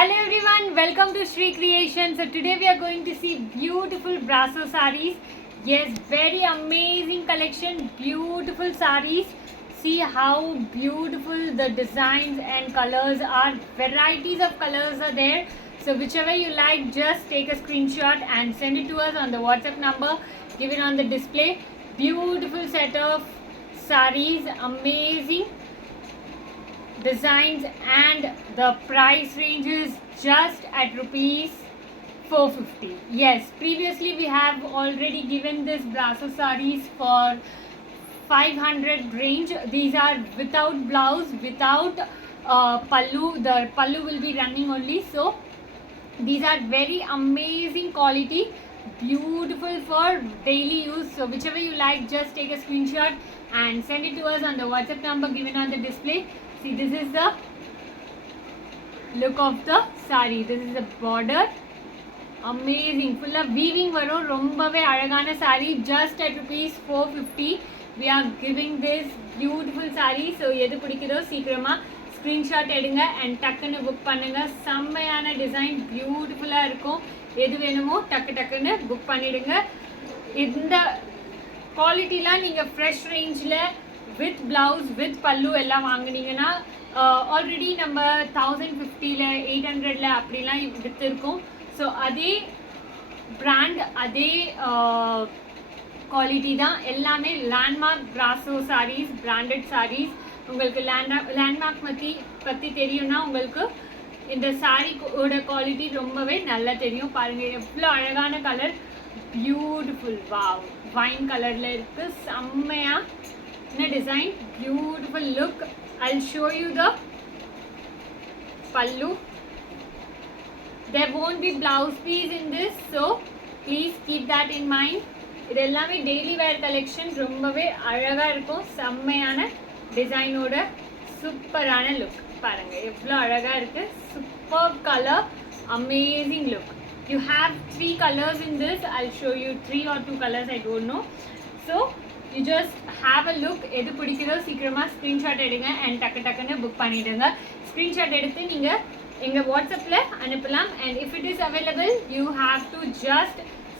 Hello everyone, welcome to Shri Creation. So today we are going to see beautiful Brasso sarees. Yes, very amazing collection, beautiful sarees. See how beautiful the designs and colors are. Varieties of colors are there. So whichever you like, just take a screenshot and send it to us on the WhatsApp number given on the display. Beautiful set of sarees, amazing designs, and the price range is just at rupees 450. Yes, previously we have already given this Brasso sarees for 500 range. These are without blouse, without pallu. The pallu will be running only. So these are very amazing quality, beautiful for daily use. So whichever you like, just take a screenshot and send it to us on the WhatsApp number given on the display. See, this is the look of the saree. This is the border. Amazing, full of weaving varum. Rombave alagana saree, just at rupees 450. We are giving this beautiful saree. So எது பிடிக்குதோ சீக்கிரமா ஸ்கிரீன்ஷாட் எடுங்க and டக்குன்னு புக் பண்ணுங்க. செம்மையான டிசைன், பியூட்டிஃபுல்லா இருக்கும். எது வேணுமோ டக்குன்னு புக் பண்ணிடுங்க. இந்த குவாலிட்டிலாம் நீங்க ஃப்ரெஷ் ரேஞ்சில் வித் பிளவுஸ் வித் பல்லு எல்லாம் வாங்கினீங்கன்னா ஆல்ரெடி நம்ம 1050ல 800ல அப்படிலாம் விற்றுருக்கோம். ஸோ அதே பிராண்ட், அதே குவாலிட்டி தான் எல்லாமே. லேண்ட்மார்க் பிராசோ சாரீஸ், பிராண்டட் சாரீஸ். உங்களுக்கு லேண்ட்மார்க் பற்றி தெரியும்னா உங்களுக்கு இந்த சாரியோட குவாலிட்டி ரொம்பவே நல்லா தெரியும். பாருங்கள் எவ்வளோ அழகான கலர், பியூட்டிஃபுல். வாவ், வைன் கலரில் இருக்குது. செம்மையாக design, beautiful look. I'll show you the pallu. There won't be blouse piece in this, so please keep that in mind. இது எல்லாமே டெய்லி வேர் கலெக்ஷன். ரொம்பவே அழகா இருக்கும். செம்மையான டிசைனோட சூப்பரான லுக். பாருங்க எவ்வளோ அழகா இருக்கு. Super colour, amazing look. You have 3 colors in this. I'll show you 3 or 2 colors, I don't know. So you just have a look. எது பிடிக்குதோ சீக்கிரமா ஸ்க்ரீன்ஷாட் எடுங்க and டக்குன்னு புக் பண்ணிடுங்க. ஸ்க்ரீன்ஷாட் எடுத்து நீங்க எங்க வாட்ஸ்அப்ல அனுப்பலாம். and if it is available, you have to just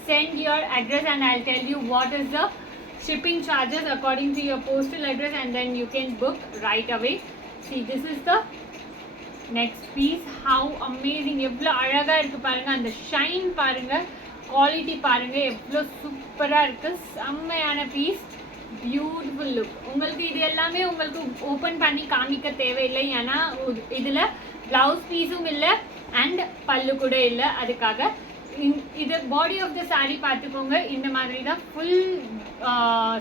send your address and I'll tell you what is the shipping charges according to your postal address, and then you can book right away. See, this is the next piece. How amazing, எவ்வளோ அழகா இருக்கு பாருங்க. அந்த ஷைன் பாருங்க, குவாலிட்டி பாருங்க, எவ்வளோ சூப்பராக இருக்கு. செம்மையான பீஸ், பியூட்டிஃபுல் லுக். உங்களுக்கு இது எல்லாமே உங்களுக்கு ஓப்பன் பண்ணி காமிக்க தேவையில்லை, ஏன்னா இதில் ப்ளவுஸ் பீஸும் இல்லை அண்ட் பல்லு கூட இல்லை. அதுக்காக இது பாடி ஆஃப் த சாரீ பார்த்துக்கோங்க. இந்த மாதிரி தான் ஃபுல்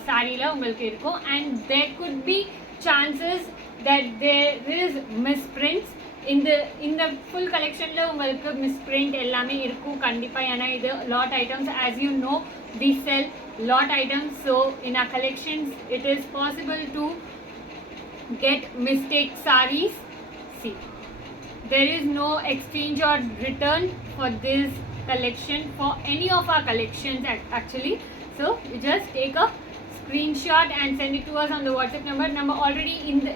சாரியில் உங்களுக்கு இருக்கும். And there could be chances that there is misprints. இந்த ஃபுல் கலெக்ஷனில் உங்களுக்கு மிஸ்பிரிண்ட் எல்லாமே இருக்கும் கண்டிப்பாக. ஏன்னா இது lot items, as you know we sell lot items, so in our collections it is possible to get mistake sarees. See, there is no exchange or return for this collection, for any of our collections actually. So you just take a screenshot and send it to us on the WhatsApp number. நம்ம ஆல்ரெடி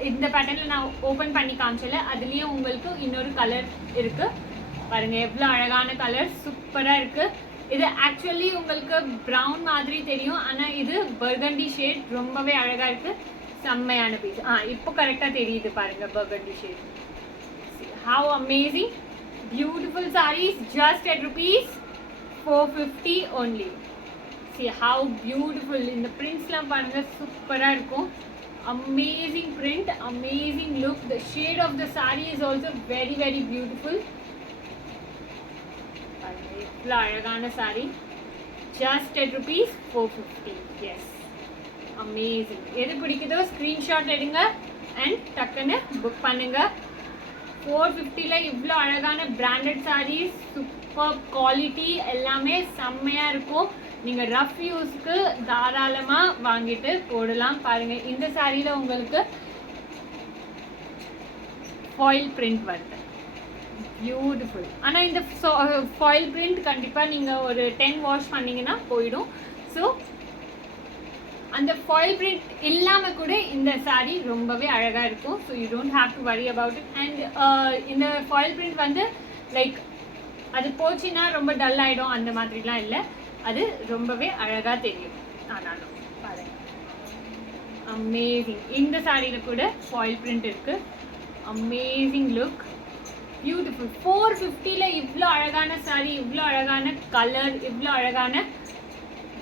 இந்த பேட்டர்னில் நான் ஓப்பன் பண்ணி காமிச்சல, அதுலேயே உங்களுக்கு இன்னொரு கலர் இருக்குது. பாருங்கள் எவ்வளோ அழகான கலர், சூப்பராக இருக்குது. இது ஆக்சுவலி உங்களுக்கு ப்ரௌன் மாதிரி தெரியும், ஆனால் இது பர்கண்டி ஷேட். ரொம்பவே அழகாக இருக்குது. செம்மையான பீஸ். இப்போ கரெக்டாக தெரியுது பாருங்கள், burgundy shade. How amazing, beautiful sarees, just at rupees 450 only. See how beautiful. இந்த பிரிண்ட்ஸ்லாம் பாருங்கள், சூப்பராக இருக்கும். Amazing print, amazing look. The shade of the saree is also very very beautiful. இவ்வளோ அழகான sari, just at rupees 450. yes, amazing. எது பிடிக்குதோ ஸ்க்ரீன்ஷாட் எடுங்க அண்ட் டக்குன்னு புக் பண்ணுங்க. 450ல இவ்வளோ அழகான பிராண்டட் சாரீஸ், சூப்பர் குவாலிட்டி, எல்லாமே செம்மையாக இருக்கும். நீங்கள் ரஃப் யூஸ்க்கு தாராளமாக வாங்கிட்டு போடலாம். பாருங்கள் இந்த சாரியில் உங்களுக்கு ஃபாயில் பிரிண்ட் வருது, பியூட்டிஃபுல். ஆனால் இந்த ஃபாயில் பிரிண்ட் கண்டிப்பாக நீங்கள் ஒரு 10 வாஷ் பண்ணிங்கன்னா போயிடும். ஸோ அந்த ஃபாயில் பிரிண்ட் இல்லாமல் கூட இந்த சாரீ ரொம்பவே அழகாக இருக்கும். So you don't have to worry about it. And இந்த ஃபாயில் பிரிண்ட் வந்து லைக் அது போச்சுன்னா ரொம்ப டல் ஆகிடும், அந்த மாதிரிலாம் இல்லை. அது ரொம்பவே அழகாக தெரியும். ஆனாலும் பாருங்க, அமேசிங். இந்த சாரியில் கூட ஃபாயில் பிரிண்ட் இருக்குது. Amazing look, beautiful. 450ல் இவ்வளோ அழகான சாரி, இவ்வளோ அழகான கலர், இவ்வளோ அழகான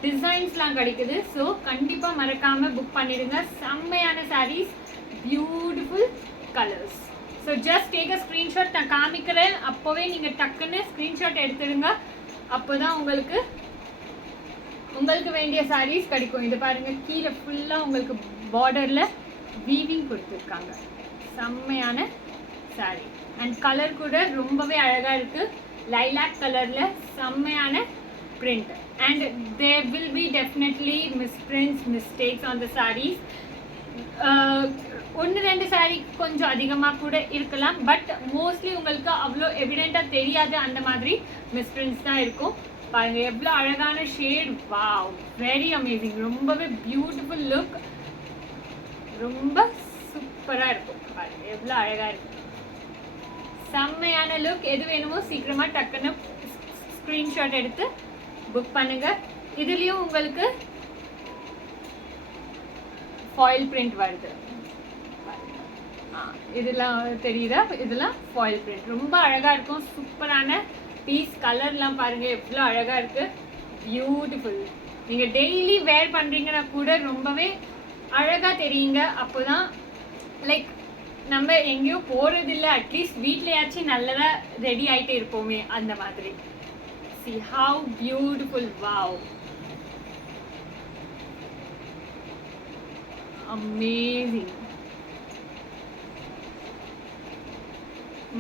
டிசைன்ஸ்லாம் கிடைக்குது. ஸோ கண்டிப்பாக மறக்காமல் புக் பண்ணிடுங்க. செம்மையான sarees, beautiful colours. So just take a screenshot. நான் காமிக்கிறேன், அப்போவே நீங்கள் டக்குன்னு ஸ்க்ரீன்ஷாட் எடுத்துடுங்க. அப்போ தான் உங்களுக்கு வேண்டிய சாரீஸ் கிடைக்கும். இது பாருங்கள், கீழே ஃபுல்லாக உங்களுக்கு பார்டரில் வீவிங் கொடுத்துருக்காங்க. செம்மையான சாரீ. அண்ட் கலர் கூட ரொம்பவே அழகாக இருக்குது. லைலாக் கலரில் செம்மையான print. And there will be definitely misprints, mistakes on the sarees. ஒன்று ரெண்டு சாரீ கொஞ்சம் அதிகமாக கூட இருக்கலாம், பட் மோஸ்ட்லி உங்களுக்கு அவ்வளோ எவிடெண்ட்டாக தெரியாது. அந்த மாதிரி மிஸ்பிரிண்ட்ஸ் தான் இருக்கும். பாருங்கள் எவ்வளோ அழகான ஷேட். Wow, very amazing. ரொம்பவே பியூட்டிஃபுல் லுக், ரொம்ப சூப்பராக இருக்கும். பாருங்கள் எவ்வளோ அழகாக இருக்கு, செம்மையான லுக். எது வேணுமோ சீக்கிரமாக டக்குன்னு ஸ்க்ரீன்ஷாட் எடுத்து புக் பண்ணுங்க. இதுலேயும் உங்களுக்கு ஃபாயில் பிரிண்ட் வருது. இதெல்லாம் தெரியுதா? இதெல்லாம் ஃபாயில் பிரிண்ட். ரொம்ப அழகாக இருக்கும், சூப்பரான பீஸ். கலர்லாம் பாருங்கள் எவ்வளோ அழகாக இருக்குது, பியூட்டிஃபுல். நீங்கள் டெய்லி வேர் பண்ணுறீங்கன்னா கூட ரொம்பவே அழகாக தெரியுங்க. அப்போ தான் லைக் நம்ம எங்கேயோ போகிறதில்ல, அட்லீஸ்ட் வீட்லையாச்சும் நல்லதாக ரெடி ஆகிட்டே இருப்போமே, அந்த மாதிரி. See how beautiful. Wow, amazing.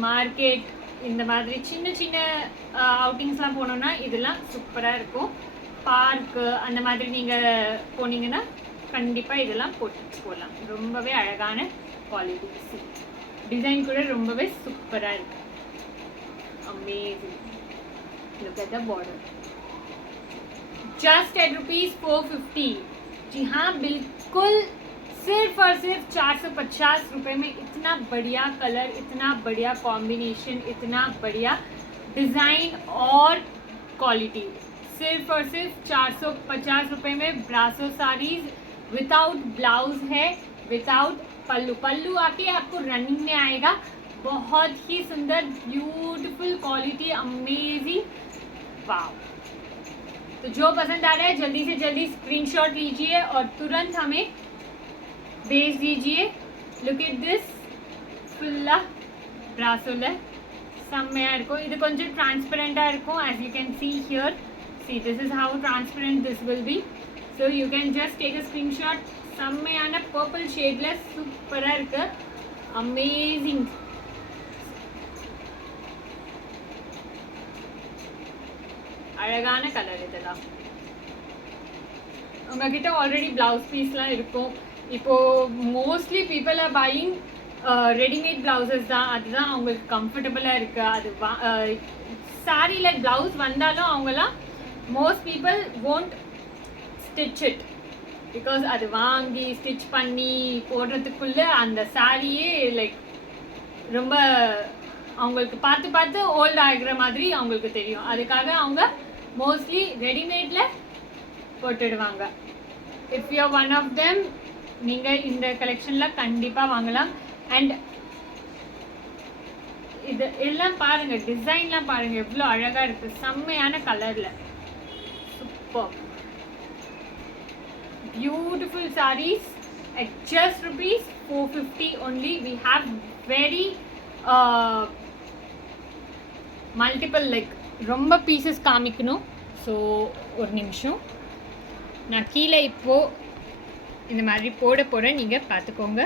Market இந்த மாதிரி சின்ன சின்ன அவுட்டிங்ஸ்லாம் போனோன்னா இதெல்லாம் சூப்பராக இருக்கும். பார்க்கு அந்த மாதிரி நீங்கள் போனீங்கன்னா கண்டிப்பாக இதெல்லாம் போட்டு போகலாம். ரொம்பவே அழகான குவாலிட்டி. டிசைன் கூட ரொம்பவே சூப்பராக இருக்கு. Amazing. Look at the border. Just at ₹450. जी हाँ, बिल्कुल सिर्फ और सिर्फ 450 रुपये में इतना बढ़िया कलर, इतना बढ़िया कॉम्बिनेशन, इतना बढ़िया डिज़ाइन और क्वालिटी. सिर्फ और सिर्फ 450 रुपये में ब्रासो साड़ीज़ विदाउट ब्लाउज है, विदाउट पल्लू. पल्लू आके आपको रनिंग में आएगा. बहुत ही सुंदर, ब्यूटीफुल क्वालिटी, अमेजिंग. वाव. तो जो पसंद आ रहा है जल्दी से जल्दी स्क्रीनशॉट लीजिए और तुरंत हमें भेज दीजिए. लुक एट दिस, फुल्ला ब्रासोल செம்மையாக இருக்கும். இது கொஞ்சம் டிரான்ஸ்பரண்டாக இருக்கும். as you can see here, see this is how transparent this will be. so you can just take a screenshot. செம்மையான பர்பிள் ஷேடில் சூப்பராக இருக்கு, அமேசிங். அழகான கலர். இதெல்லாம் உங்ககிட்ட ஆல்ரெடி ப்ளவுஸ் பீஸ்லாம் இருக்கும். இப்போது mostly people are buying readymade blouses தான். அதுதான் அவங்களுக்கு கம்ஃபர்டபுளாக இருக்குது. அது சாரியில் ப்ளவுஸ் வந்தாலும் அவங்களாம் most people won't stitch it, because அது வாங்கி ஸ்டிச் பண்ணி போடுறதுக்குள்ளே அந்த சாரியே லைக் ரொம்ப அவங்களுக்கு பார்த்து பார்த்து ஓல்ட் ஆகிற மாதிரி அவங்களுக்கு தெரியும். அதுக்காக அவங்க மோஸ்ட்லி ரெடிமேடில் போட்டுடுவாங்க. If you are one of them, நீங்கள் இந்த கலெக்ஷனில் கண்டிப்பாக வாங்கலாம். அண்ட் இது எல்லாம் பாருங்கள், டிசைன்லாம் பாருங்கள் எவ்வளோ அழகாக இருக்குது, செம்மையான கலரில். Super beautiful sarees at just ₹450 only. We have very multiple, like ரொம்ப பீசஸ் காமிக்கணும். ஸோ ஒரு நிமிஷம், நான் கீழே இப்போது இந்த மாதிரி போட போகிறேன், நீங்கள் பார்த்துக்கோங்க.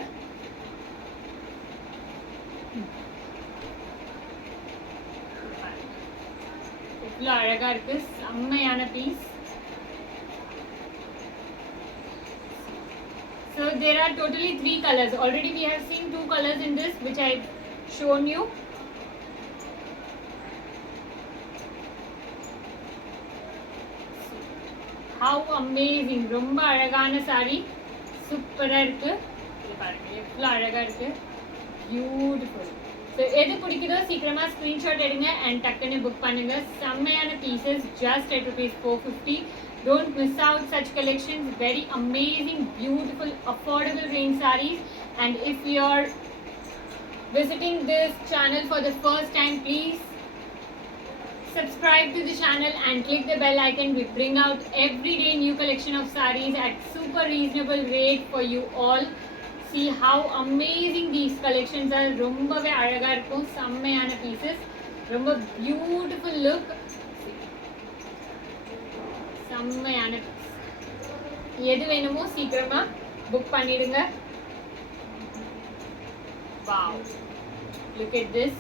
எவ்வளோ அழகாக இருக்குது, செம்மையான piece. So there are totally 3 colors. Already we have seen 2 colors in this, which I have shown you. How amazing! ரொம்ப அழகான saree, சூப்பரா இருக்கு. இது பாருங்க எவ்வளவு அழகா இருக்கு, பியூட்டிஃபுல். ஸோ எது பிடிக்குதோ சீக்கிரமாக ஸ்க்ரீன்ஷாட் எடுங்க அண்ட் டக்குன்னு புக் பண்ணுங்க. செம்மையான pieces, just at ₹450. Don't miss out such collections. Very amazing, beautiful, affordable range sarees. And if you're visiting this channel for the first time, please subscribe to the channel and click the bell icon. We bring out everyday new collection of sarees at super reasonable rate for you all. See how amazing these collections are. ரொம்பவே அழகா இருக்கும், செம்மையான பீசஸ், ரொம்ப beautiful look, செம்மையான பீஸ். எது வேணுமோ சீக்கிரமா book பண்ணிடுங்க. Wow, look at this.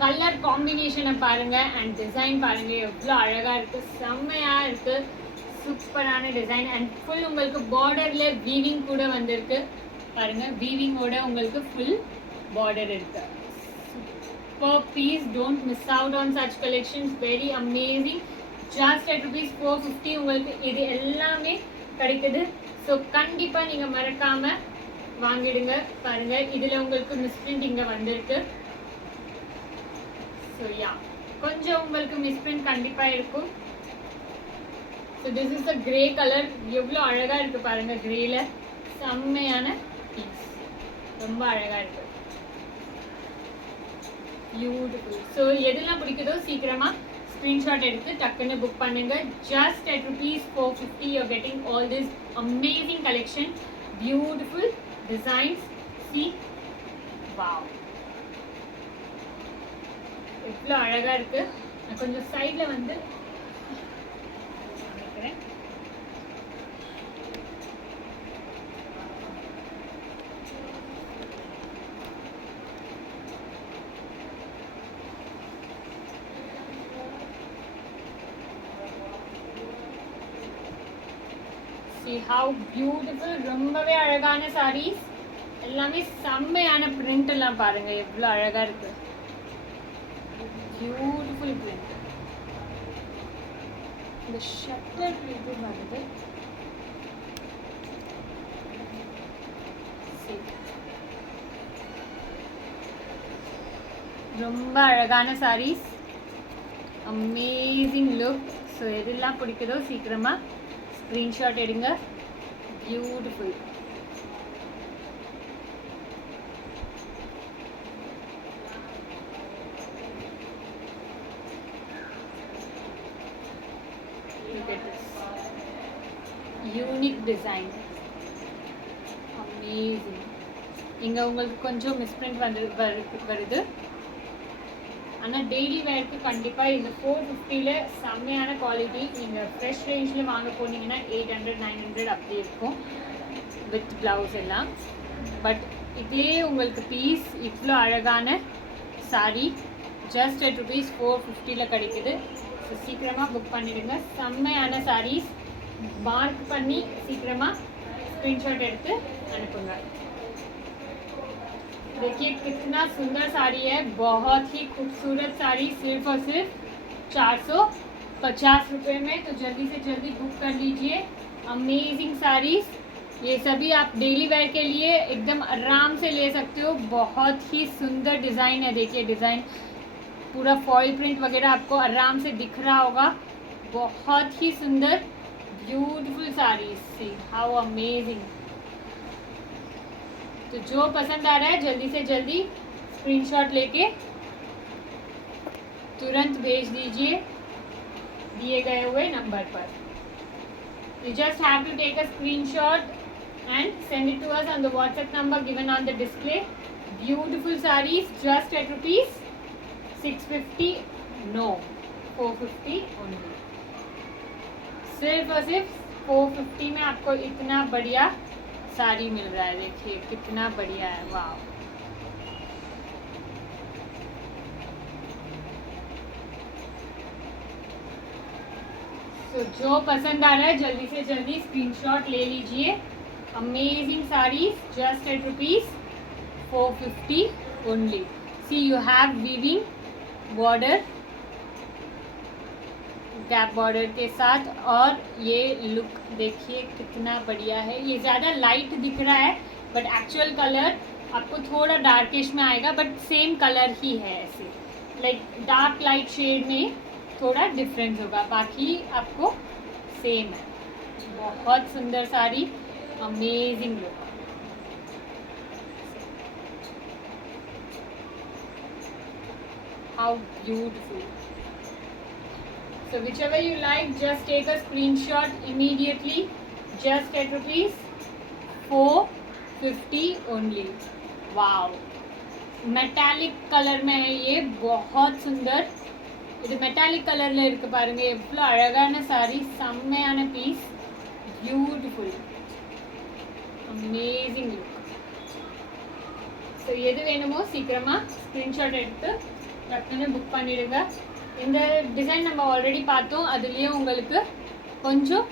Colour காம்பினேஷனை பாருங்க அண்ட் டிசைன் பாருங்க, எவ்வளோ அழகா இருக்கு, செம்மையா இருக்கு, சூப்பரான டிசைன். அண்ட் ஃபுல் உங்களுக்கு பார்டர்ல வீவிங் கூட வந்திருக்கு பாருங்க, வீவிங்கோட உங்களுக்கு ஃபுல் பார்டர் இருக்கு. Super piece, don't miss out on such collections, very amazing. Just at ₹450 உங்களுக்கு இது எல்லாமே கிடைக்குது. ஸோ கண்டிப்பாக நீங்கள் மறக்காமல் வாங்கிடுங்க. பாருங்க, இதில் உங்களுக்கு மிஸ்பிரிண்ட் இங்கே வந்திருக்கு. ஸோ யா, கொஞ்சம் உங்களுக்கு மிஸ்பிரிண்ட் கண்டிப்பாக இருக்கும். So this is the grey colour, எவ்வளோ அழகாக இருக்குது பாருங்கள், கிரேல செம்மையான பீஸ், ரொம்ப அழகாக இருக்குது, பியூட்டிஃபுல். ஸோ எதெல்லாம் பிடிக்குதோ சீக்கிரமாக ஸ்க்ரீன்ஷாட் எடுத்து டக்குன்னு புக் பண்ணுங்க. Just at ₹450 you're getting all this amazing collection, beautiful designs. See, wow, எவ்வளோ அழகாக இருக்கு. நான் கொஞ்சம் சைடில் வந்து நினைக்கிறேன். See how beautiful, ரொம்பவே அழகான sarees, எல்லாமே செம்மையான பிரிண்ட் எல்லாம் பாருங்க, எவ்வளோ அழகா இருக்கு, பியூட்டிஃபுல் பிரிண்ட். இந்த ஷட்டர் இது வருது, ரொம்ப அழகான sarees, அமேசிங் லுக். ஸோ எதெல்லாம் பிடிக்குதோ சீக்கிரமா ஸ்க்ரீன்ஷாட் எடுங்க. Beautiful. Look at this unique design, amazing. இங்க உங்களுக்கு கொஞ்சம் மிஸ்பிரிண்ட் வருது, ஆனால் டெய்லி வேர்க்கு கண்டிப்பாக இந்த 450ல செம்மையான குவாலிட்டி. நீங்கள் ஃப்ரெஷ் ரேஞ்சில் வாங்க போனீங்கன்னா 800 900 அப்படி இருக்கும் வித் ப்ளவுஸ் எல்லாம். பட் இதே உங்களுக்கு பீஸ் இவ்வளோ அழகான சாரீ ஜஸ்ட் at ₹450ல கிடைக்குது. ஸோ சீக்கிரமாக புக் பண்ணிடுங்க. செம்மையான சாரீஸ் மார்க் பண்ணி சீக்கிரமாக ஸ்க்ரீன்ஷாட் எடுத்து அனுப்புங்க. देखिए कितना सुंदर साड़ी है, बहुत ही खूबसूरत साड़ी, सिर्फ और सिर्फ 450 रुपये में. तो जल्दी से जल्दी बुक कर लीजिए. अमेजिंग साड़ीज, ये सभी आप डेली वेयर के लिए एकदम आराम से ले सकते हो. बहुत ही सुंदर डिज़ाइन है, देखिए डिज़ाइन पूरा फॉइल प्रिंट वगैरह आपको आराम से दिख रहा होगा. बहुत ही सुंदर ब्यूटीफुल साड़ीज, सी हाउ अमेजिंग. तो जो पसंद आ रहा है जल्दी से जल्दी स्क्रीनशॉट लेके तुरंत भेज दीजिए दिए गए हुए नंबर पर. You just have to take a screenshot and send it to us on the WhatsApp number given on the display. Beautiful sarees just at ₹650, no, 450 only. सिर्फ और सिर्फ 450 में आपको इतना बढ़िया साड़ी मिल रहा है. देखिए कितना बढ़िया है, वाह. तो जो पसंद आ रहा है जल्दी से जल्दी स्क्रीनशॉट ले लीजिए. अमेजिंग saris just at ₹450 only. See, you have weaving border, gap border के साथ, और ये लुक देखिए कितना बढ़िया है. ये ज़्यादा लाइट दिख रहा है बट एक्चुअल कलर आपको थोड़ा डार्किश में आएगा बट सेम कलर ही है ऐसे, लाइक डार्क लाइट शेड में थोड़ा डिफरेंस होगा, बाकी आपको सेम है। बहुत सुंदर sari, amazing look. How beautiful. So whichever you like, just take a screenshot immediately. Just at rupees 450 only. Wow. Metallic colour में है ये, बहुत சுந்தர். இது மெட்டாலிக் கலரில் இருக்கு பாருங்க, எவ்வளோ அழகான சாரி, செம்மையான piece, beautiful, amazing look. So எது வேணுமோ சீக்கிரமாக ஸ்க்ரீன்ஷாட் எடுத்து டக்குன்னு புக் பண்ணிடுங்க. இந்த டிசைன் நம்ம ஆல்ரெடி பார்த்தோம், அதுலேயும் உங்களுக்கு கொஞ்சம்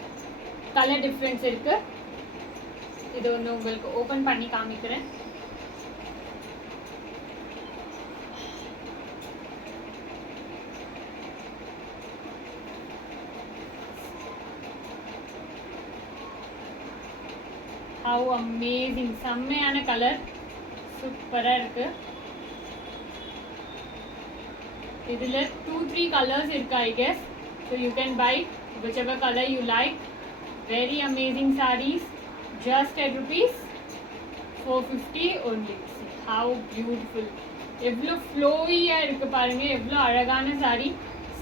கலர் டிஃப்ரென்ஸ் இருக்குது. இது ஒன்று உங்களுக்கு ஓப்பன் பண்ணி காமிக்கிறேன். How amazing, செம்மையான கலர், சூப்பராக இருக்கு. இதில் 2-3 கலர்ஸ் இருக்கு I guess. So you can buy whichever color you like. Very amazing sarees, just at rupees 450 only. See how beautiful, எவ்வளோ ஃப்ளோயியாக இருக்கு பாருங்க, எவ்வளோ அழகான சாரி,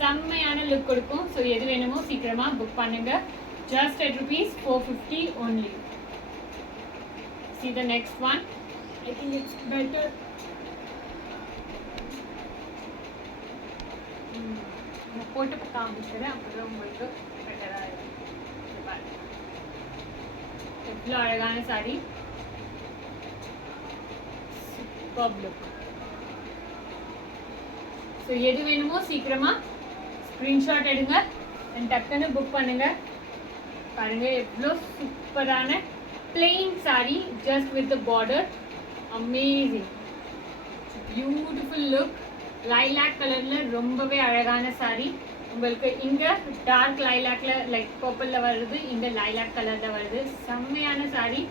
செம்மையான லுக் கொடுக்கும். ஸோ எது வேணுமோ சீக்கிரமாக புக் பண்ணுங்க. just at rupees 450 only. See the next one. I think it's better. நான் போட்டு காமிக்கிறேன், அப்போ உங்களுக்கு பெட்டராக இருக்கும். எவ்வளோ அழகான சாரி, சூப்பர் லுக். ஸோ எது வேணுமோ சீக்கிரமாக ஸ்க்ரீன்ஷாட் எடுங்க அண்ட் டக்குன்னு புக் பண்ணுங்க. பாருங்க எவ்வளோ சூப்பரான plain saree just with the border, amazing, beautiful look. lilac கலர்ல ரொம்பவே அழகான saree. உங்களுக்கு இங்க டார்க் லைலாக்ல லைக் பர்பிள்ல வருது, இங்க லைலாக் கலர்ல வருது. செம்மையான saree,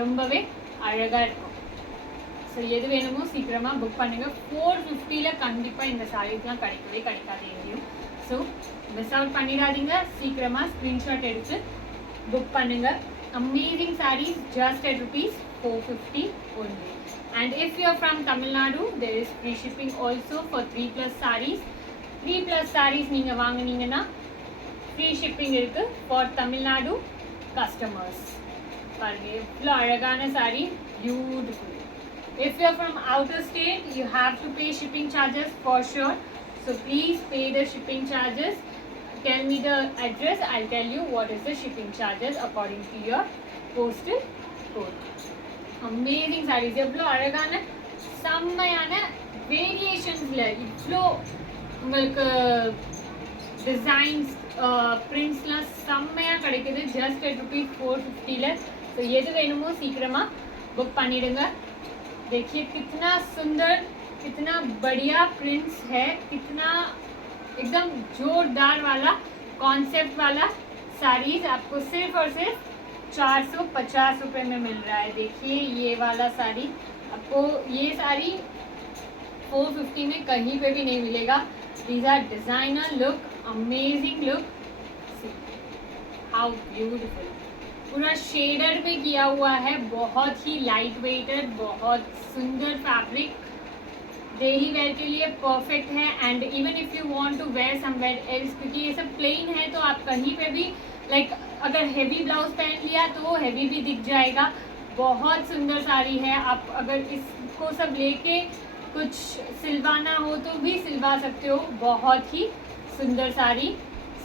ரொம்பவே அழகா இருக்கும். ஸோ எது வேணுமோ சீக்கிரமா புக் பண்ணுங்க. 450ல கண்டிப்பா இந்த சாரீஸ்லாம் கிடைக்கவே கிடைக்காது எங்கேயும். ஸோ மிஸ் அவுட் பண்ணிடாதீங்க, சீக்கிரமா ஸ்க்ரீன்ஷாட் எடுத்து புக் பண்ணுங்க. Amazing sarees, just at rupees 450 only. And if you are from Tamil Nadu, there is free shipping also for 3+ sarees. 3+ sarees நீங்க வாங்குனீங்கன்னா free shipping இருக்கு for Tamil Nadu customers. பாருங்க எவ்வளோ அழகான saree, beautiful. If you are from outer state, you have to pay shipping charges for sure. So please pay the shipping charges. Tell me the address, I'll tell you what is the shipping charges according to your postal code. Amazing sarees, எவ்வளோ அழகான செம்மையான வேரியேஷன்ஸில் இவ்வளோ உங்களுக்கு டிசைன்ஸ் பிரிண்ட்ஸ்லாம் செம்மையாக கிடைக்குது just at rupees 450ல. ஸோ எது வேணுமோ சீக்கிரமாக புக் பண்ணிடுங்க. देखिए कितना सुंदर, कितना बढ़िया प्रिंट्स है, कितना एकदम जोरदार वाला कॉन्सेप्ट वाला साड़ीज आपको सिर्फ और सिर्फ 450 रुपये में मिल रहा है. देखिए ये वाला साड़ी आपको, ये साड़ी 450 में कहीं पे भी नहीं मिलेगा. These are designer look, amazing look, how beautiful. पूरा शेडर पे किया हुआ है, बहुत ही लाइट वेटेड, बहुत सुंदर फैब्रिक, डेली वेयर के लिए परफेक्ट है. And even if you want to wear somewhere else, क्योंकि ये सब प्लेन है तो आप कहीं पे भी लाइक अगर हेवी ब्लाउज पहन लिया तो वो हेवी भी दिख जाएगा. बहुत सुंदर साड़ी है. आप अगर इसको सब लेके कुछ सिलवाना हो तो भी सिलवा सकते हो. बहुत ही सुंदर साड़ी,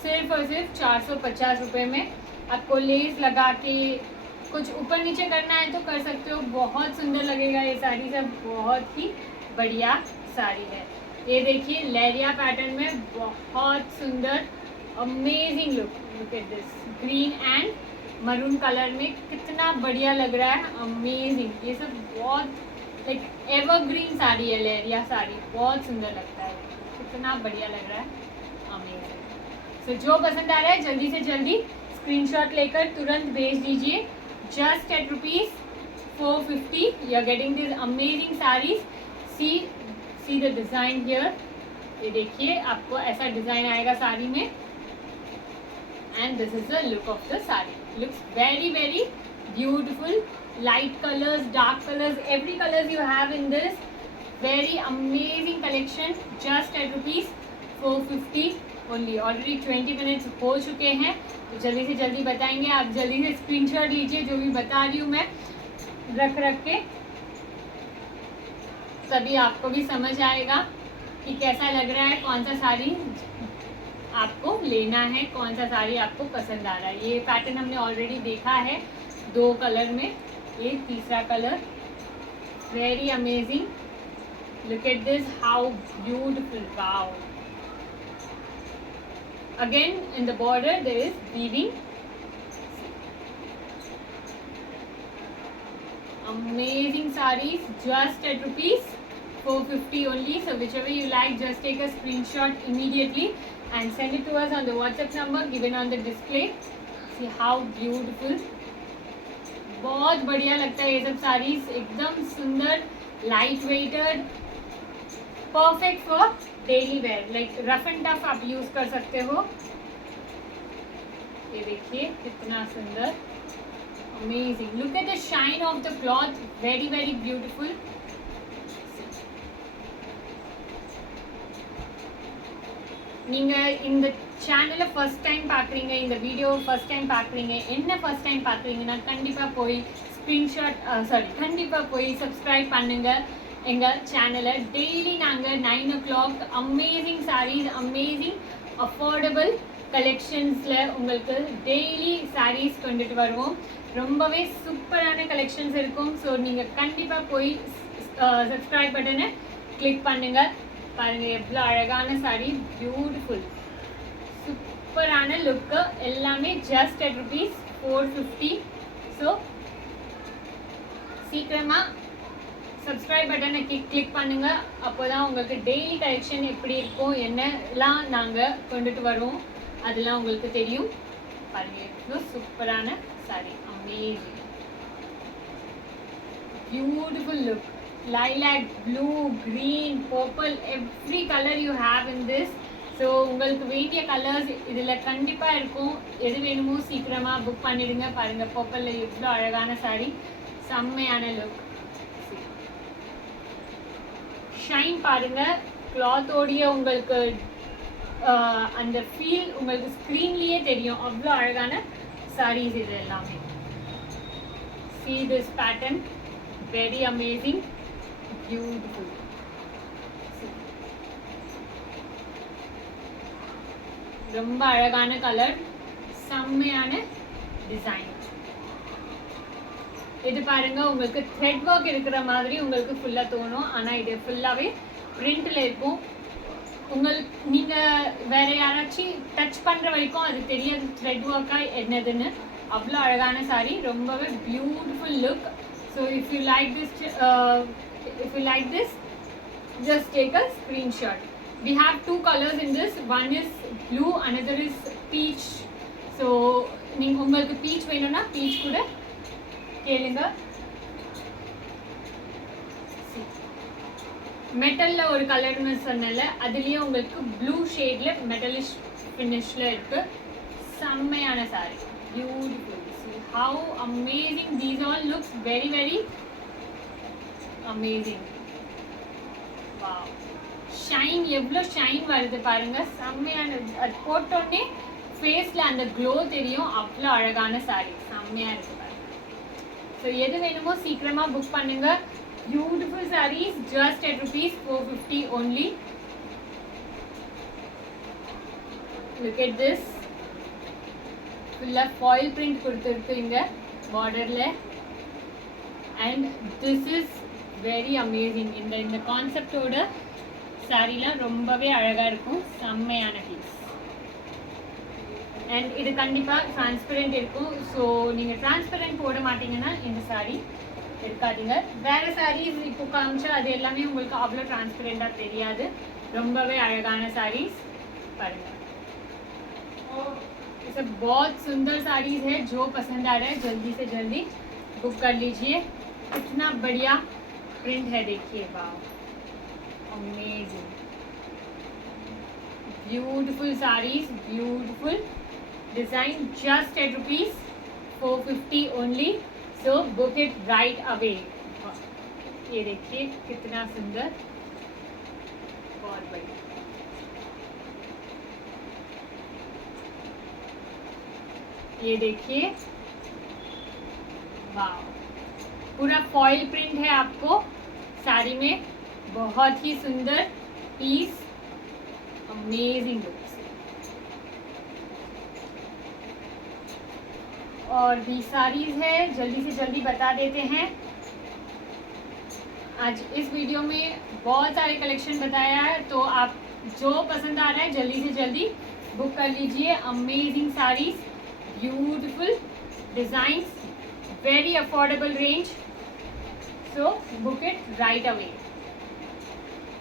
सिर्फ और सिर्फ 450 रुपये में. आपको लेस लगा के कुछ ऊपर नीचे करना है तो कर सकते हो. बहुत सुंदर लगेगा ये साड़ी, सब बहुत ही बढ़िया साड़ी है. ये देखिए लेरिया पैटर्न में बहुत सुंदर, amazing look. Look at this, green and maroon colour में कितना बढ़िया लग रहा है, अमेजिंग. ये सब बहुत लाइक एवरग्रीन साड़ी है, लेरिया साड़ी, बहुत सुंदर लगता है, कितना बढ़िया लग रहा है, अमेजिंग. सो जो पसंद आ रहा है जल्दी से जल्दी स्क्रीनशॉट लेकर तुरंत भेज दीजिए. Just at rupees 450. You are getting these amazing sarees. See the design here. ये देखिए आपको ऐसा डिजाइन आएगा साड़ी में. And this is the look of the saree. Looks very very beautiful. Light colors, dark colors, every colors you have in this. Very amazing collection. Just at rupees 450 only. Already 20 minutes हो चुके हैं, तो जल्दी से जल्दी बताएंगे. आप जल्दी से स्क्रीनशॉट लीजिए जो भी बता रही हूँ मैं रख के, तभी आपको भी समझ आएगा कि कैसा लग रहा है, कौन सा साड़ी आपको लेना है, कौन सा साड़ी आपको पसंद आ रहा है. ये पैटर्न हमने ऑलरेडी देखा है 2 कलर में. ये तीसरा colour very amazing. Look at this, how beautiful. Wow. Again in the border there is weaving. Amazing sarees, just at rupees 450 only. So whichever you like, just take a screenshot immediately and send it to us on the WhatsApp number given on the display. See how beautiful. बहुत बढ़िया लगता है ये सब साड़ीज, एकदम सुंदर, light weighted, perfect for daily wear. Like rough and tough आप use कर सकते हो. ये देखिए कितना सुंदर. Amazing. Look at the shine of the cloth. Very very beautiful. நீங்க இந்த சேனலை ஃபர்ஸ்ட் டைம் பார்க்குறீங்க, இந்த வீடியோ ஃபர்ஸ்ட் டைம் பார்க்குறீங்க, என்ன ஃபர்ஸ்ட் டைம் பார்க்குறீங்கன்னா கண்டிப்பாக போய் கண்டிப்பாக போய் சப்ஸ்கிரைப் பண்ணுங்கள் எங்கள் சேனலை. டெய்லி நாங்கள் 9 o'clock amazing saris, amazing affordable கலெக்ஷன்ஸில் உங்களுக்கு டெய்லி சாரீஸ் கொண்டுட்டு வருவோம். ரொம்பவே சூப்பரான கலெக்ஷன்ஸ் இருக்கும். ஸோ நீங்கள் கண்டிப்பாக போய் சப்ஸ்கிரைப் பட்டனை கிளிக் பண்ணுங்கள். பாருங்கள் எவ்வளோ அழகான சாரீ, பியூட்டிஃபுல், சூப்பரான லுக்கு. எல்லாமே ஜஸ்ட் at rupees 450. ஸோ சீக்கிரமாக சப்ஸ்கிரைப் பட்டனை கிளிக் பண்ணுங்கள். அப்போ தான் உங்களுக்கு டெய்லி கலெக்ஷன் எப்படி இருக்கும், என்னெல்லாம் நாங்கள் கொண்டுட்டு வருவோம் அதெல்லாம் உங்களுக்கு தெரியும். பாருங்கள் எவ்வளோ சூப்பரான sari, amazing, beautiful look. Lilac, blue, green, purple, every color you have in this. So உங்களுக்கு வேண்டிய கலர்ஸ் இதில் கண்டிப்பாக இருக்கும். எது வேணுமோ சீக்கிரமாக புக் பண்ணிடுங்க. பாருங்கள் பர்பிளில் எவ்வளோ அழகான சாரீ, செம்மையான லுக். ஷைன் பாருங்கள், கிளாத்தோடைய உங்களுக்கு அந்த ஃபீல் உங்களுக்கு ஸ்க்ரீன்லேயே தெரியும். அவ்வளோ அழகான சாரீஸ் இது எல்லாமே. See this pattern, very amazing, beautiful. ரொம்ப அழகான கலர், செம்மையான டிசைன். இது பாருங்க உங்களுக்கு த்ரெட் ஒர்க் இருக்கிற மாதிரி உங்களுக்கு ஃபுல்லா தோணும். ஆனா இது ஃபுல்லாவே பிரிண்ட்ல இருக்கும். நீங்க வேற யாராச்சும் டச் பண்ற வரைக்கும் அது தெரியாது த்ரெட் ஒர்க்கா என்னதுன்னு. அவ்வளோ அழகான சாரி, ரொம்பவே beautiful look. So if you like this just take a screenshot. We have 2 colors in this. One is blue, another is peach. So நீங்க உங்களுக்கு peach வேணும்னா peach கூட கேளுங்க. மெட்டல்ல ஒரு கலர்னு சொன்னல, அதுலயே உங்களுக்கு ப்ளூ ஷேட்ல மெட்டலிஷ் ஃபினிஷ்ல இருக்கு. செம்மையான sorry, beautiful. See how amazing these all looks, very very amazing. Wow. Shine, எவ்வளோ ஷைன் வருது பாருங்க, செம்மையான. அது போட்டோடனே ஃபேஸில் அந்த க்ளோ தெரியும். அவ்வளோ அழகான சாரி, செம்மையாக இருக்குது பாருங்க. ஸோ எது வேணுமோ சீக்கிரமாக புக் பண்ணுங்க. Beautiful sarees, just at rupees 450 only. Look at this. ஃபுல்லாக ஃபாயில் பிரிண்ட் கொடுத்துருக்கு இங்கே பார்டரில். And this is very amazing. இந்த கான்செப்டோட சாரீலாம் ரொம்பவே அழகாக இருக்கும், செம்மையான பீஸ். அண்ட் இது கண்டிப்பாக டிரான்ஸ்பரண்ட் இருக்கும். ஸோ நீங்கள் டிரான்ஸ்பரண்ட் போட மாட்டீங்கன்னா இந்த சாரீ எடுக்காதீங்க. வேறு சாரீஸ் இப்போ காமிச்சா அது எல்லாமே உங்களுக்கு அவ்வளோ டிரான்ஸ்பரண்டாக தெரியாது. ரொம்பவே அழகான சாரீஸ் பாருங்கள். ये सब बहुत सुंदर साड़ीज़ है. जो पसंद आ रहा है जल्दी से जल्दी बुक कर लीजिए. कितना बढ़िया प्रिंट है, देखिए वाह, amazing, beautiful sarees, beautiful design, just at ₹450 only, so book it right away. ये देखिए कितना सुंदर, बहुत बढ़िया। ये देखिए वाह, पूरा फॉइल प्रिंट है आपको साड़ी में, बहुत ही सुंदर पीस, अमेजिंग लुक। और भी साड़ीज है, जल्दी से जल्दी बता देते हैं। आज इस वीडियो में बहुत सारे कलेक्शन बताया है, तो आप जो पसंद आ रहा है जल्दी से जल्दी बुक कर लीजिए। अमेजिंग saris, beautiful designs, very affordable range, so book it right away.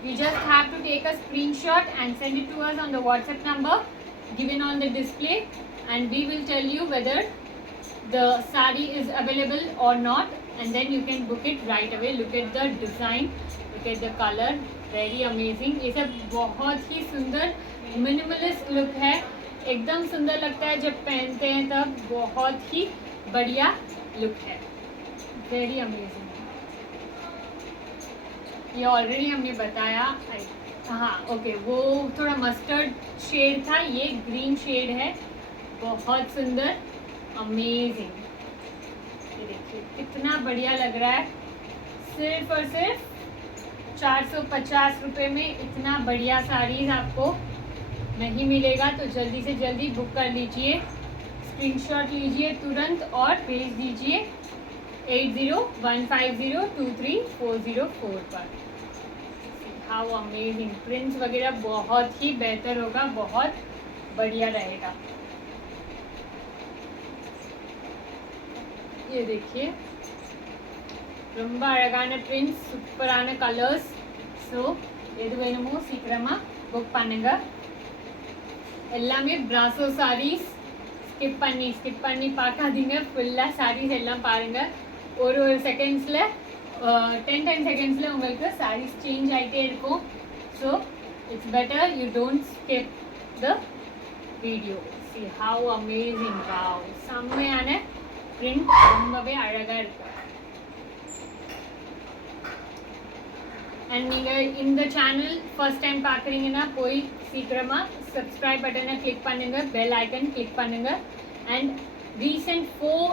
You just have to take a screenshot and send it to us on the WhatsApp number given on the display, and we will tell you whether the sari is available or not, and then you can book it right away. Look at the design, look at the color, very amazing. ये सब बहुत ही सुंदर minimalist look है, एकदम सुंदर लगता है जब पहनते हैं, तब बहुत ही बढ़िया लुक है, वेरी अमेजिंग। ये ऑलरेडी हमने बताया, हाँ ओके, वो थोड़ा मस्टर्ड शेड था, ये ग्रीन शेड है, बहुत सुंदर, अमेजिंग। ये देखिए कितना बढ़िया लग रहा है, सिर्फ और सिर्फ 450 रुपये में इतना बढ़िया साड़ीज आपको नहीं मिलेगा, तो जल्दी से जल्दी बुक कर लीजिए, स्क्रीनशॉट लीजिए तुरंत और भेज दीजिए 8015023404 पर। हाउ अमेजिंग, प्रिंट्स वगैरह बहुत ही बेहतर होगा, बहुत बढ़िया रहेगा। ये देखिए ரொம்ப அழகான பிரிண்ட்ஸ், சூப்பரான கலர்ஸ். ஸோ எது வேணுமோ சீக்கிரமாக புக் பண்ணுங்க. எல்லாமே பிராசோ சாரீஸ், ஸ்கிப் பண்ணி பார்க்காதீங்க, ஃபுல்லாக சாரீஸ் எல்லாம் பாருங்கள். ஒரு செகண்ட்ஸில் 10 செகண்ட்ஸில் உங்களுக்கு சாரீஸ் சேஞ்ச் ஆகிட்டே இருக்கும். So it's better you don't skip the video. C have amazing, wow, செம்மையான பிரிண்ட், ரொம்பவே அழகாக இருக்கும். அண்ட் நீங்கள் இந்த சேனல் ஃபர்ஸ்ட் டைம் பார்க்குறீங்கன்னா போய் சீக்கிரமாக சப்ஸ்கிரைப் பட்டனை கிளிக் பண்ணுங்கள், பெல் ஐக்கன் கிளிக் பண்ணுங்கள், அண்ட் ரீசெண்ட் 4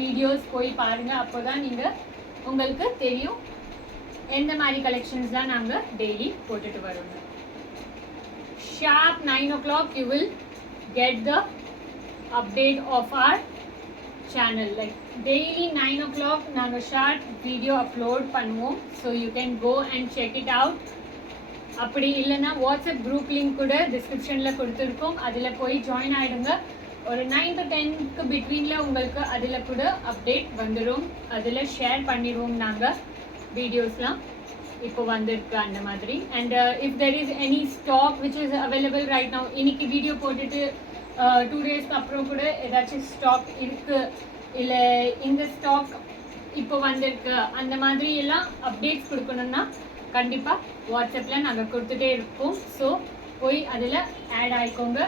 வீடியோஸ் போய் பாருங்கள். அப்போ தான் நீங்கள் உங்களுக்கு தெரியும் எந்த மாதிரி கலெக்ஷன்ஸ் தான் நாங்கள் டெய்லி போட்டுட்டு வரோங்க. ஷார்ப் 9 o'clock you will get the update of our channel. Like daily 9 o'clock நாங்கள் ஷார்ட் வீடியோ அப்லோட் பண்ணுவோம். So you can go and check it out. அப்படி இல்லைன்னா வாட்ஸ்அப் குரூப் லிங்க் கூட டிஸ்கிரிப்ஷனில் கொடுத்துருக்கோம், அதில் போய் ஜாயின் ஆகிடுங்க. ஒரு 9 to 10க்கு பிட்வீனில் உங்களுக்கு அதில் கூட அப்டேட் வந்துடும், அதில் ஷேர் பண்ணிடுவோம் நாங்கள் வீடியோஸ்லாம் இப்போ வந்திருக்கு அந்த மாதிரி. And if there is any stock which is available right now, இன்னைக்கு வீடியோ போட்டுட்டு 2 டேஸ்க்கு அப்புறம் கூட ஏதாச்சும் ஸ்டாக் இருக்குது, இல்லை இந்த ஸ்டாக் இப்போ வந்திருக்கு, அந்த மாதிரி எல்லாம் அப்டேட்ஸ் கொடுக்கணுன்னா கண்டிப்பாக வாட்ஸ்அப்பில் நாங்கள் கொடுத்துட்டே இருப்போம். ஸோ போய் அதில் ஆட் ஆகிக்கோங்க.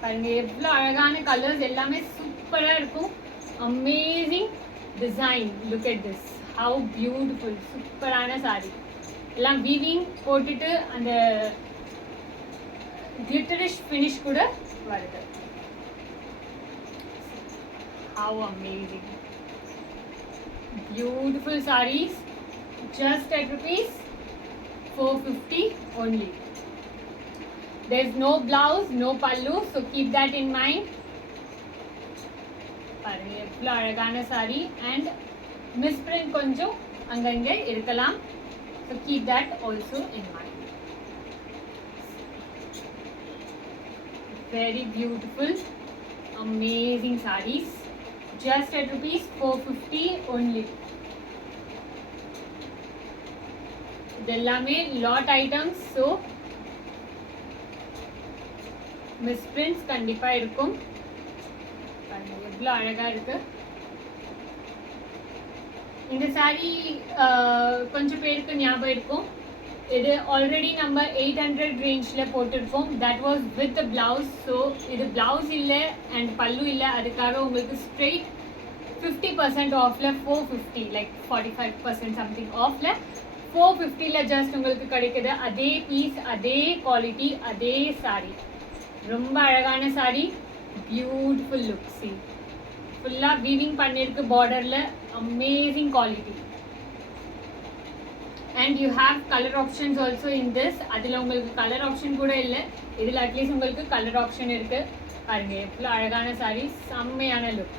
பாருங்கள் எவ்வளோ அழகான கலர்ஸ், எல்லாமே சூப்பராக இருக்கும். Amazing design, look at this, how beautiful, சூப்பரான சாரி. எல்லாம் வீவிங் போட்டுட்டு அந்த கிளிட்டரிஷ் ஃபினிஷ் கூட வருது. How amazing, beautiful sarees, just at ₹450 only. There's no blouse, no pallu, so keep that in mind. பாருங்க எவ்வளோ அழகான சாரி, அண்ட் மிஸ்பிரிண்ட் கொஞ்சம் அங்கங்கே இருக்கலாம், so keep that also in mind. Very beautiful, amazing sarees, just at ₹450 only. இதெல்லாமே lot items, so மிஸ்பிரிண்ட்ஸ் கண்டிப்பாக இருக்கும். எவ்வளோ அழகாக இருக்குது. இந்த saree கொஞ்சம் பேருக்கு ஞாபகம் இருக்கும். இது ஆல்ரெடி நம்ம 800 ரேஞ்சில் போட்டிருக்கோம். That was with blouse. So இது பிளவுஸ் இல்லை அண்ட் பல்லு இல்லை, அதுக்காக உங்களுக்கு ஸ்ட்ரெயிட் 50% ஆஃபில் 450, லைக் 45% சம்திங் ஆஃபில் 450ல் ஜஸ்ட் உங்களுக்கு கிடைக்குது. அதே பீஸ், அதே குவாலிட்டி, அதே saree. ரொம்ப அழகான saree, பியூட்டிஃபுல் லுக். சி ஃபுல்லாக வீவிங் பண்ணியிருக்கு பார்டரில், amazing quality. And you have colour options also in this. அதில் உங்களுக்கு கலர் ஆப்ஷன் கூட இல்லை, இதில் அட்லீஸ்ட் உங்களுக்கு கலர் ஆப்ஷன் இருக்குது. பாருங்கள் எவ்வளோ அழகான saree, செம்மையான look,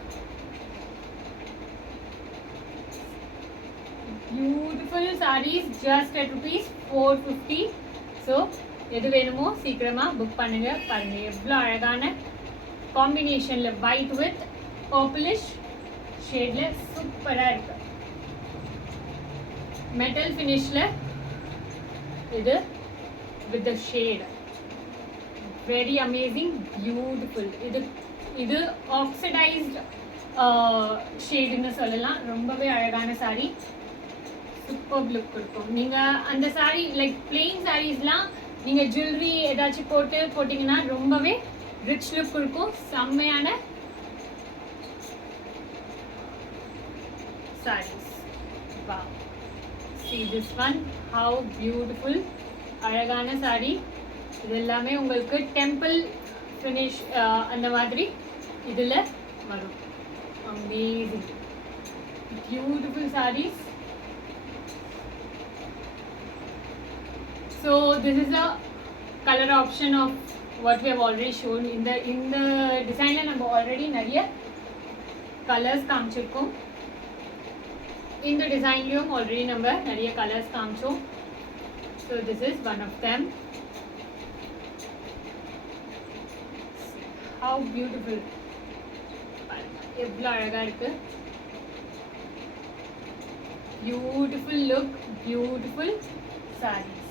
beautiful sarees just at ₹450. ஸோ எது வேணுமோ சீக்கிரமாக புக் பண்ணுங்கள். பாருங்கள் எவ்வளோ அழகான காம்பினேஷனில் ஒயிட் வித் பர்பிளிஷ் ஷேடில் சூப்பராக இருக்குது. மெட்டல் ஃபினிஷில் இது with the shade, very amazing, beautiful. இது ஆக்சிடைஸ்ட் ஷேடுன்னு சொல்லலாம். ரொம்பவே அழகான saree, சூப்பர் லுக் கொடுக்கும். நீங்கள் அந்த saree லைக் பிளெயின் சாரீஸ்லாம் நீங்கள் ஜுவல்லரி ஏதாச்சும் போட்டிங்கன்னா ரொம்பவே ரிச் லுக் கொடுக்கும். செம்மையான sarees. Wow. See this one, how beautiful. அழகான saree. இது எல்லாமே உங்களுக்கு டெம்பிள் ஃபினிஷ் அந்த மாதிரி இதில் வரும். Amazing, beautiful sarees. So this is a color option of what we have already shown. in the design la நம்ம already நிறைய colors காமிச்சிருக்கோம். இந்த டிசைன்லயும் ஆல்ரெடி நம்ம நிறைய கலர்ஸ் காமிச்சோம். So this is one of them. How beautiful, எவ்வளோ அழகாக இருக்கு. Beautiful look, beautiful sarees.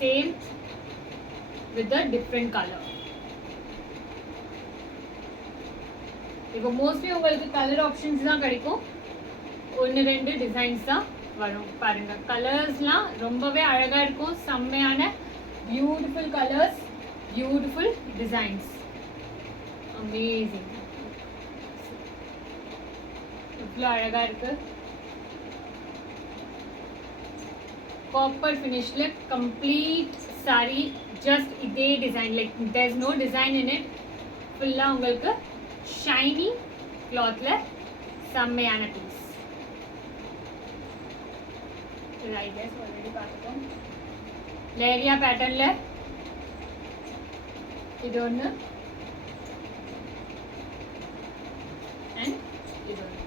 Same with a different color. இப்போ மோஸ்ட்லி உங்களுக்கு கலர் ஆப்ஷன்ஸ் தான் கிடைக்கும், 1-2 டிசைன்ஸ் தான் வரும். பாருங்கள் கலர்ஸ்லாம் ரொம்பவே அழகாக இருக்கும், செம்மையான beautiful colours, beautiful designs, amazing. இவ்வளோ அழகாக இருக்குது. காப்பர் ஃபினிஷில் கம்ப்ளீட் saree, ஜஸ்ட் இதே design, like there is no design in it. ஃபுல்லாக உங்களுக்கு ஷைனி கிளாத்தில் செம்மையான பீஸ். இது ஐ கெஸ் ஆல்ரெடி பார்த்துட்டோம். லேரியா பேட்டர்னில் இது ஒன்று அண்ட் இது ஒன்று.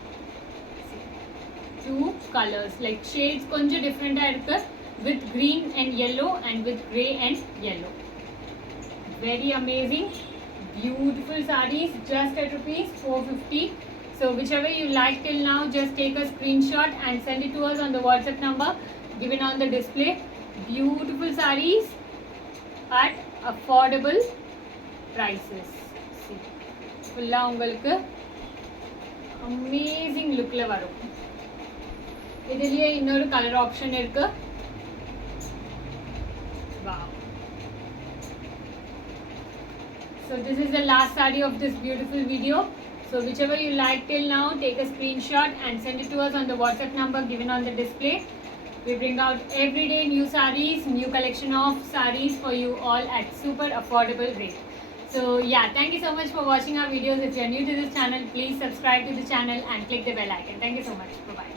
2 colors, like shades கொஞ்சம் டிஃப்ரெண்ட்டாக இருக்குது, with green and yellow and with grey and yellow. Very amazing, beautiful sarees, just at ₹450. So whichever you like till now, just take a screenshot and send it to us on the WhatsApp number given on the display. Beautiful sarees at affordable prices. See, fulla உங்களுக்கு amazing lookல வரும். இதுலயே இன்னொரு colour option இருக்கு. Wow. So this is the last saree of this beautiful video. So whichever you like till now, take a screenshot and send it to us on the WhatsApp number given on the display. We bring out everyday new sarees, new collection of sarees for you all at super affordable rate. So yeah, thank you so much for watching our videos. If you are new to this channel, please subscribe to the channel and click the bell icon. Thank you so much. Bye bye.